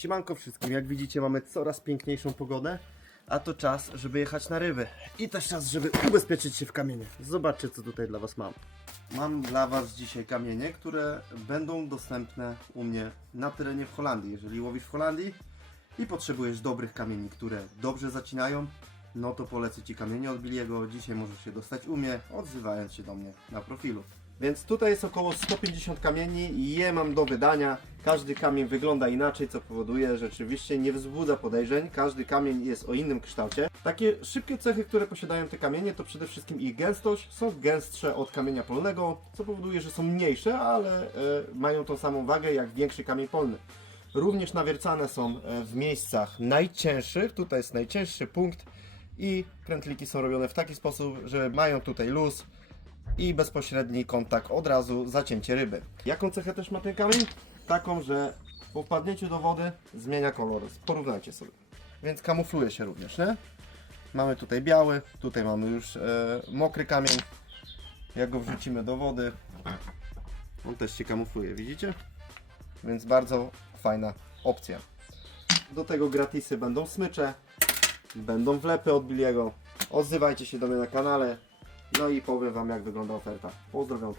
Siemanko wszystkim, jak widzicie mamy coraz piękniejszą pogodę, a to czas, żeby jechać na ryby. I też czas, żeby ubezpieczyć się w kamienie. Zobaczcie co tutaj dla Was mam. Mam dla Was dzisiaj kamienie, które będą dostępne u mnie na terenie w Holandii. Jeżeli łowisz w Holandii i potrzebujesz dobrych kamieni, które dobrze zacinają, no to polecę Ci kamienie od Billiego. Dzisiaj możesz się dostać u mnie, odzywając się do mnie na profilu. Więc tutaj jest około 150 kamieni i je mam do wydania. Każdy kamień wygląda inaczej, co powoduje, że rzeczywiście nie wzbudza podejrzeń. Każdy kamień jest o innym kształcie. Takie szybkie cechy, które posiadają te kamienie, to przede wszystkim ich gęstość. Są gęstsze od kamienia polnego, co powoduje, że są mniejsze, ale e, mają tą samą wagę jak większy kamień polny. Również nawiercane są e, w miejscach najcięższych. Tutaj jest najcięższy punkt i krętliki są robione w taki sposób, że mają tutaj luz i bezpośredni kontakt od razu zacięcie ryby. Jaką cechę też ma ten kamień? Taką, że po wpadnięciu do wody zmienia kolor. Porównajcie sobie. Więc kamufluje się również, nie? Mamy tutaj biały, tutaj mamy już e, mokry kamień. Jak go wrzucimy do wody, on też się kamufluje, widzicie? Więc bardzo fajna opcja. Do tego gratisy będą smycze, będą wlepy od Billiego. Odzywajcie się do mnie na kanale. No i powiem Wam jak wygląda oferta. Pozdrawiam.